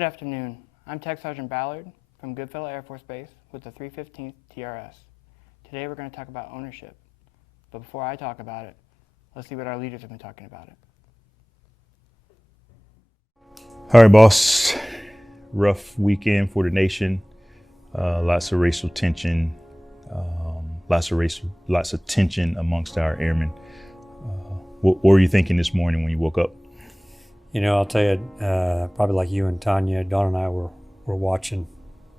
Good afternoon. I'm TSgt Ballard from Goodfellow Air Force Base with the 315th TRS. Today we're going to talk about ownership. But before I talk about it, let's see what our leaders have been talking about it. All right, boss. Rough weekend for the nation. Lots of racial tension. Lots of tension amongst our airmen. What were you thinking this morning when you woke up? You know, I'll tell you, probably like you and Tanya, Dawn and I were watching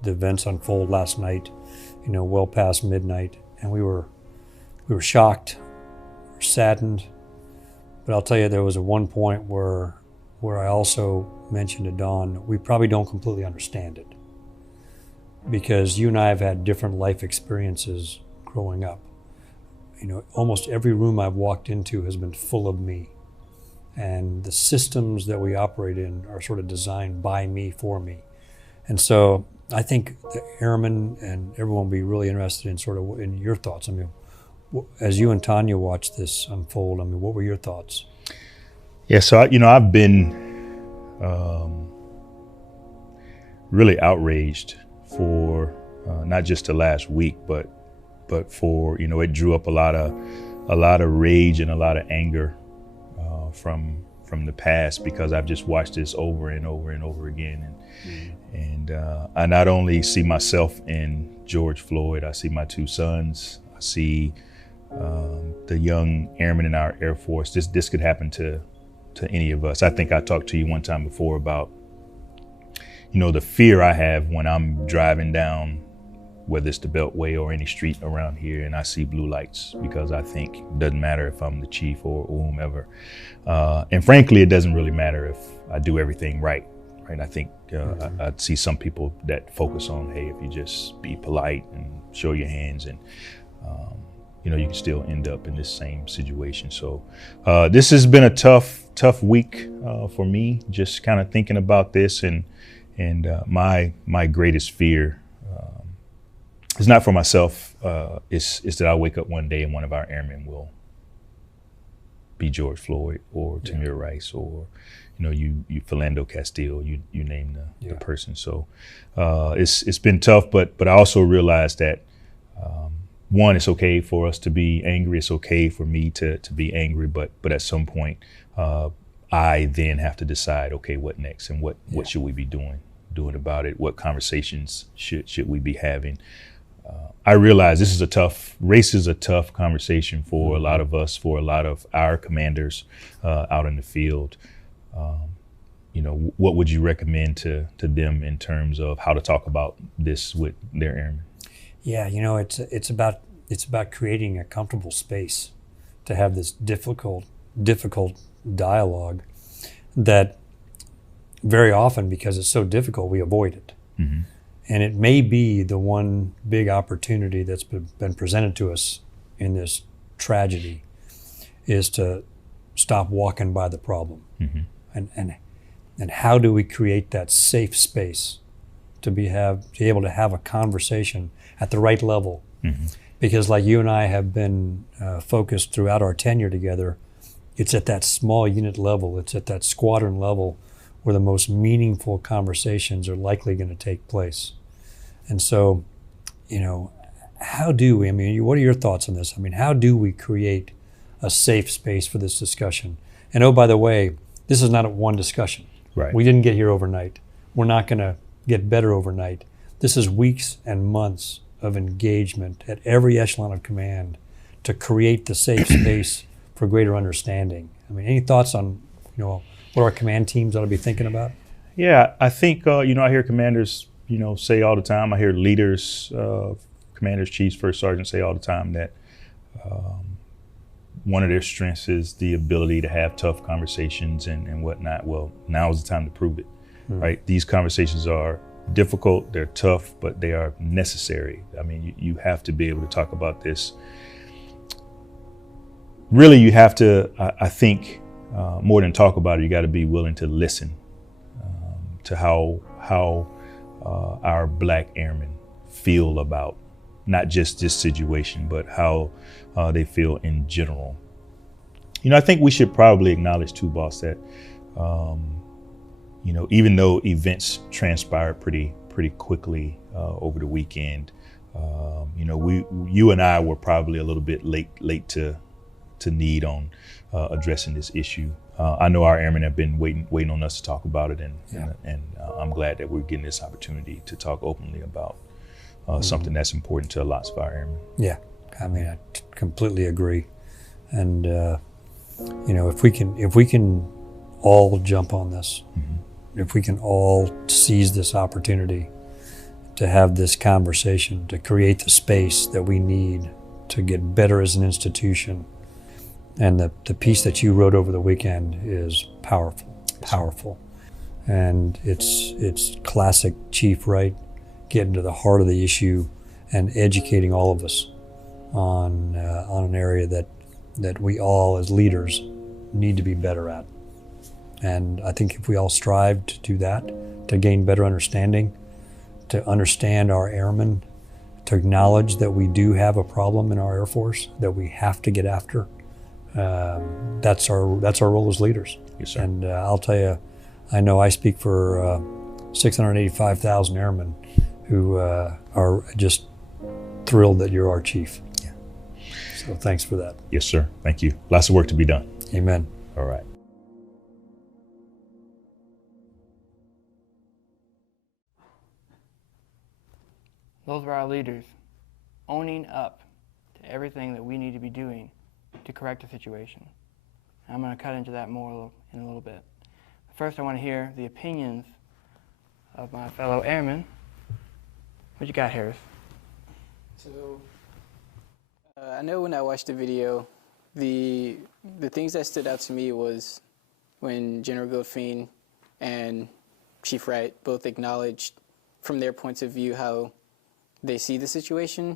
the events unfold last night, you know, well past midnight, and we were shocked, we were saddened. But I'll tell you, there was a one point where I also mentioned to Dawn, we probably don't completely understand it, because you and I have had different life experiences growing up. You know, almost every room I've walked into has been full of me. And the systems that we operate in are sort of designed by me, for me. And so I think the airmen and everyone will be really interested in sort of in your thoughts. I mean, as you and Tanya watched this unfold, I mean, what were your thoughts? Yeah, so I've been really outraged for not just the last week, but for, you know, it drew up a lot of rage and a lot of anger from the past, because I've just watched this over and over and over again. And I not only see myself in George Floyd, I see my two sons, I see the young airmen in our Air Force. This could happen to any of us. I think I talked to you one time before about, you know, the fear I have when I'm driving down, whether it's the Beltway or any street around here, and I see blue lights, because I think it doesn't matter if I'm the chief or whomever. And frankly, it doesn't really matter if I do everything right. I think I see some people that focus on, hey, if you just be polite and show your hands, and you know, you can still end up in this same situation. So this has been a tough week for me, just kind of thinking about this, and my greatest fear, it's not for myself, it's that I'll wake up one day and one of our airmen will be George Floyd or Tamir Rice, or, you know, you Philando Castile, you name the person. So it's been tough, but I also realized that one, it's okay for us to be angry. It's okay for me to be angry, but at some point I then have to decide, okay, what next, and what should we be doing about it? What conversations should we be having? I realize race is a tough conversation for a lot of us, for a lot of our commanders out in the field. You know, what would you recommend to them in terms of how to talk about this with their airmen? Yeah, you know, it's about creating a comfortable space to have this difficult dialogue that very often, because it's so difficult, we avoid it. Mm-hmm. And it may be the one big opportunity that's been presented to us in this tragedy, is to stop walking by the problem. Mm-hmm. And how do we create that safe space to be able to have a conversation at the right level? Mm-hmm. Because like you and I have been focused throughout our tenure together, it's at that small unit level, it's at that squadron level where the most meaningful conversations are likely going to take place. And so, you know, how do we, I mean, what are your thoughts on this? I mean, how do we create a safe space for this discussion? And oh, by the way, this is not a one discussion. Right. We didn't get here overnight. We're not going to get better overnight. This is weeks and months of engagement at every echelon of command to create the safe space for greater understanding. I mean, any thoughts on, you know, what our command teams ought to be thinking about? Yeah, I think, you know, I hear commanders, you know, say all the time, I hear leaders, commanders, chiefs, first sergeants say all the time that one of their strengths is the ability to have tough conversations and whatnot. Well, now is the time to prove it, right? These conversations are difficult, they're tough, but they are necessary. I mean, you have to be able to talk about this. Really, you have to, I think, more than talk about it, you got to be willing to listen to how our Black airmen feel about not just this situation, but how they feel in general. You know, I think we should probably acknowledge too, boss, that even though events transpired pretty quickly over the weekend, you and I were probably a little bit late to need on addressing this issue. I know our airmen have been waiting on us to talk about it, and I'm glad that we're getting this opportunity to talk openly about something that's important to lots of our airmen. Yeah, I mean, I completely agree. And if we can all jump on this, if we can all seize this opportunity to have this conversation, to create the space that we need to get better as an institution. And the piece that you wrote over the weekend is powerful. And it's classic Chief Wright, getting to the heart of the issue and educating all of us on an area that we all as leaders need to be better at. And I think if we all strive to do that, to gain better understanding, to understand our airmen, to acknowledge that we do have a problem in our Air Force that we have to get after, that's our role as leaders. Yes, sir. And I'll tell you, I know I speak for 685,000 airmen who are just thrilled that you're our chief. Yeah. So thanks for that. Yes, sir. Thank you. Lots of work to be done. Amen. All right. Those were our leaders, owning up to everything that we need to be doing to correct the situation. I'm going to cut into that more in a little bit. First, I want to hear the opinions of my fellow airmen. What you got, Harris? So, I know when I watched the video, the things that stood out to me was when General Goldfein and Chief Wright both acknowledged from their points of view how they see the situation,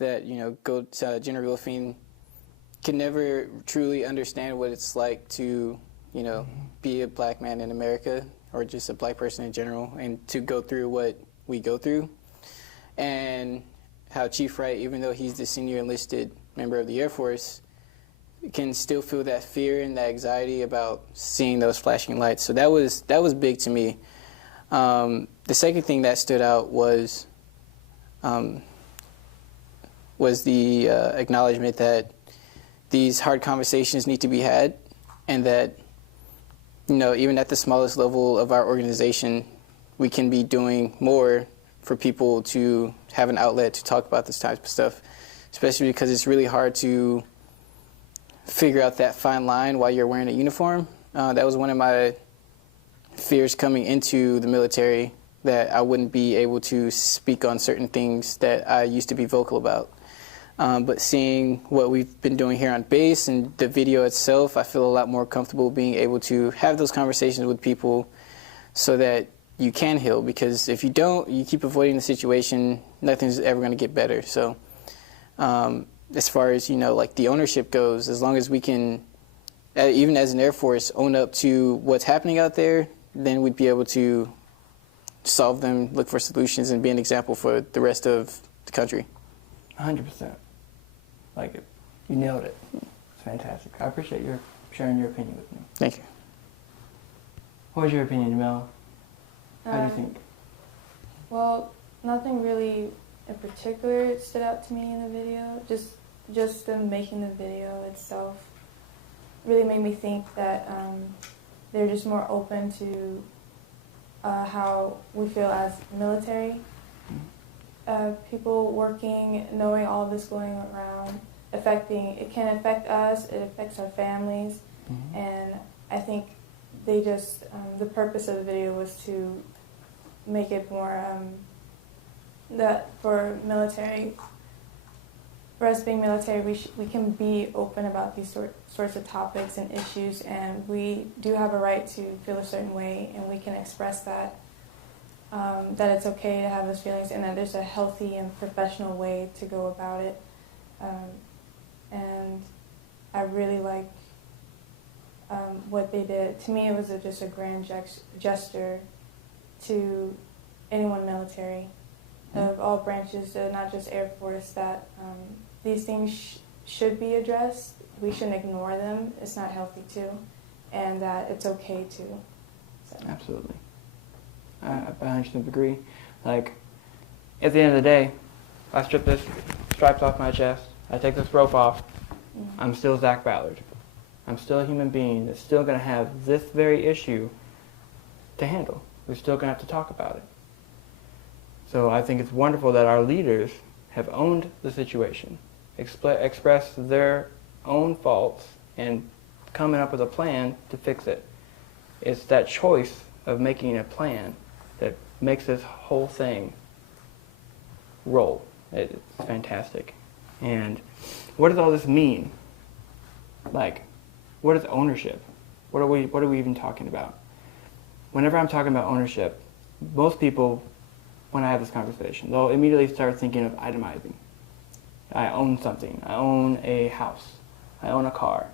that, General Goldfein can never truly understand what it's like to, be a black man in America, or just a black person in general, and to go through what we go through. And how Chief Wright, even though he's the senior enlisted member of the Air Force, can still feel that fear and that anxiety about seeing those flashing lights. So that was big to me. The second thing that stood out was the acknowledgement that these hard conversations need to be had, and that, even at the smallest level of our organization, we can be doing more for people to have an outlet to talk about this type of stuff, especially because it's really hard to figure out that fine line while you're wearing a uniform. That was one of my fears coming into the military, that I wouldn't be able to speak on certain things that I used to be vocal about. But seeing what we've been doing here on base and the video itself, I feel a lot more comfortable being able to have those conversations with people so that you can heal. Because if you don't, you keep avoiding the situation, nothing's ever going to get better. So as far as, like the ownership goes, as long as we can, even as an Air Force, own up to what's happening out there, then we'd be able to solve them, look for solutions, and be an example for the rest of the country. 100%. Like it. You nailed it. It's fantastic. I appreciate your sharing your opinion with me. Thank you. What was your opinion, Mel? How do you think? Well, nothing really in particular stood out to me in the video. Just them making the video itself really made me think that they're just more open to how we feel as military people working, knowing all of this going around, it can affect us, it affects our families, and I think they just, the purpose of the video was to make it more, that for us being military, we can be open about these sorts of topics and issues, and we do have a right to feel a certain way, and we can express that. That it's okay to have those feelings, and that there's a healthy and professional way to go about it. And I really like what they did. To me, it was just a grand gesture to anyone military, of all branches, not just Air Force, that these things should be addressed. We shouldn't ignore them. It's not healthy to, and that it's okay to. So. Absolutely. I 100% agree. Like, at the end of the day, I strip this stripes off my chest, I take this rope off, I'm still Zach Ballard. I'm still a human being that's still going to have this very issue to handle. We're still going to have to talk about it. So I think it's wonderful that our leaders have owned the situation, expressed their own faults, and coming up with a plan to fix it. It's that choice of making a plan that makes this whole thing roll. It's fantastic. And what does all this mean? Like, what is ownership? What are we even talking about? Whenever I'm talking about ownership, most people, when I have this conversation, they'll immediately start thinking of itemizing. I own something. I own a house. I own a car.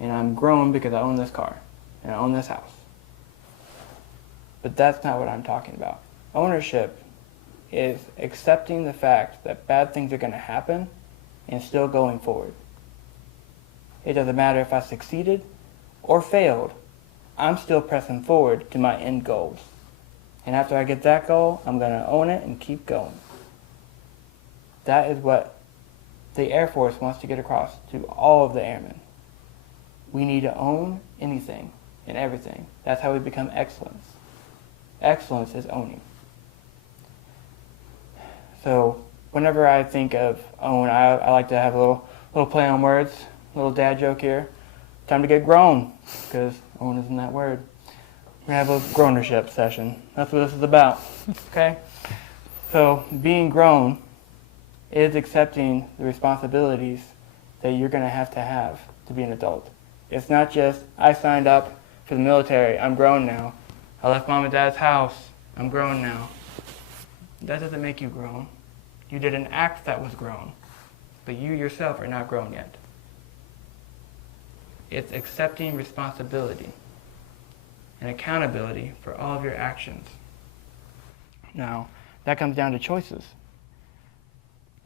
And I'm grown because I own this car. And I own this house. But that's not what I'm talking about. Ownership is accepting the fact that bad things are going to happen and still going forward. It doesn't matter if I succeeded or failed, I'm still pressing forward to my end goals. And after I get that goal, I'm going to own it and keep going. That is what the Air Force wants to get across to all of the airmen. We need to own anything and everything. That's how we become excellence. Excellence is owning. So whenever I think of own, I like to have a little play on words, a little dad joke here. Time to get grown, because own isn't that word. We're going to have a grownership session. That's what this is about, okay? So being grown is accepting the responsibilities that you're going to have to be an adult. It's not just, I signed up for the military, I'm grown now. I left mom and dad's house, I'm grown now. That doesn't make you grown. You did an act that was grown, but you yourself are not grown yet. It's accepting responsibility and accountability for all of your actions. Now, that comes down to choices.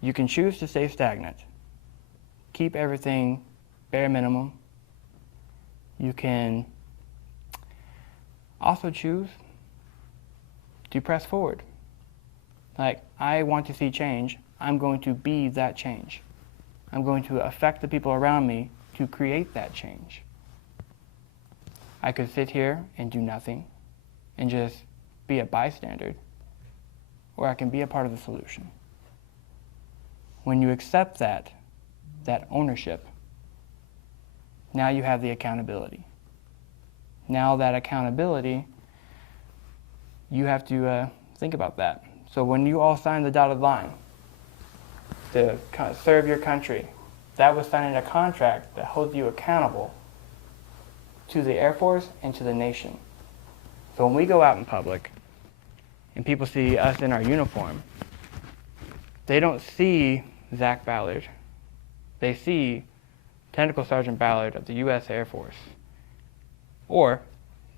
You can choose to stay stagnant, keep everything bare minimum. You can also choose to press forward. Like, I want to see change, I'm going to be that change. I'm going to affect the people around me to create that change. I could sit here and do nothing and just be a bystander, or I can be a part of the solution. When you accept that ownership, now you have the accountability. Now that accountability, you have to think about that. So when you all sign the dotted line to serve your country, that was signing a contract that holds you accountable to the Air Force and to the nation. So when we go out in public and people see us in our uniform, they don't see Zach Ballard. They see Technical Sergeant Ballard of the U.S. Air Force. Or,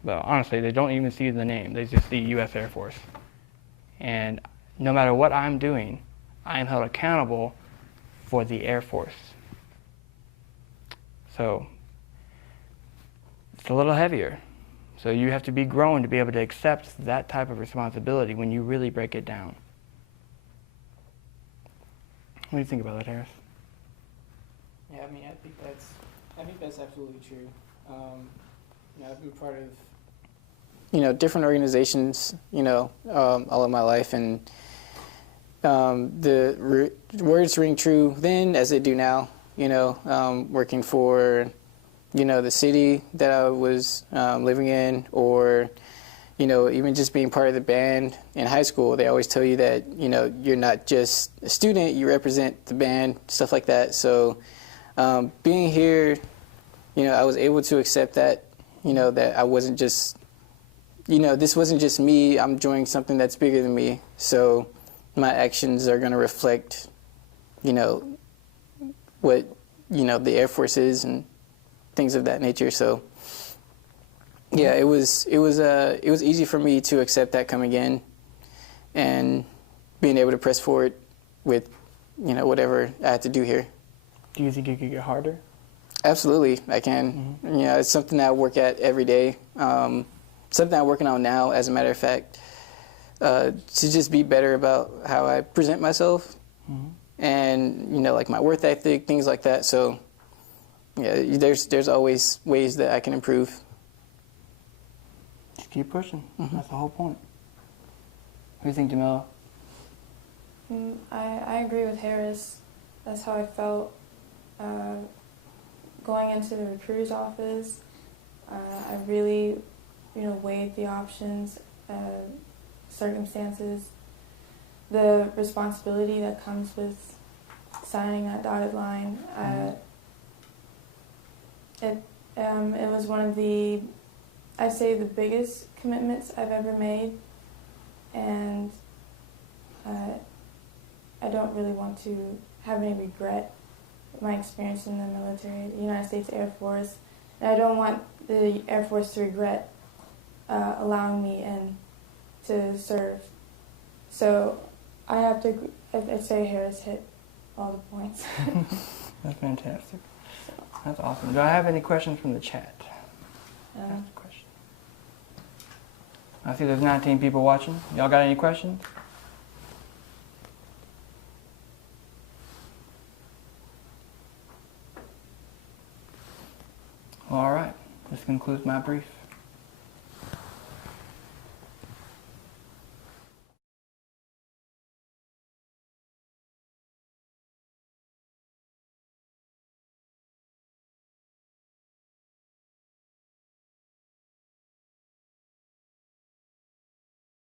well, honestly, they don't even see the name. They just see U.S. Air Force. And no matter what I'm doing, I am held accountable for the Air Force. So it's a little heavier. So you have to be grown to be able to accept that type of responsibility when you really break it down. What do you think about that, Harris? Yeah, I mean, I think that's absolutely true. I've been part of, different organizations, all of my life, and the words ring true then as they do now. Working for, the city that I was living in, or, even just being part of the band in high school. They always tell you that, you're not just a student, you represent the band, stuff like that. So being here, I was able to accept that, that I wasn't just, this wasn't just me, I'm doing something that's bigger than me. So my actions are going to reflect, what, the Air Force is and things of that nature. So yeah, it was easy for me to accept that coming in and being able to press forward with, whatever I had to do here. Do you think it could get harder? Absolutely, I can. Mm-hmm. It's something that I work at every day. something I'm working on now, as a matter of fact, to just be better about how I present myself, and like my work ethic, things like that. So yeah, there's always ways that I can improve. Just keep pushing. That's the whole point. What do you think, Jamila? I agree with Harris. That's how I felt going into the recruiter's office. I really, weighed the options, circumstances, the responsibility that comes with signing that dotted line. It was one of the, I'd say, the biggest commitments I've ever made, and I don't really want to have any regret my experience in the military, the United States Air Force. And I don't want the Air Force to regret allowing me in to serve. So I have to, I'd say Harris hit all the points. That's fantastic. That's awesome. Do I have any questions from the chat? That's a question. I see there's 19 people watching. Y'all got any questions? All right. This concludes my brief.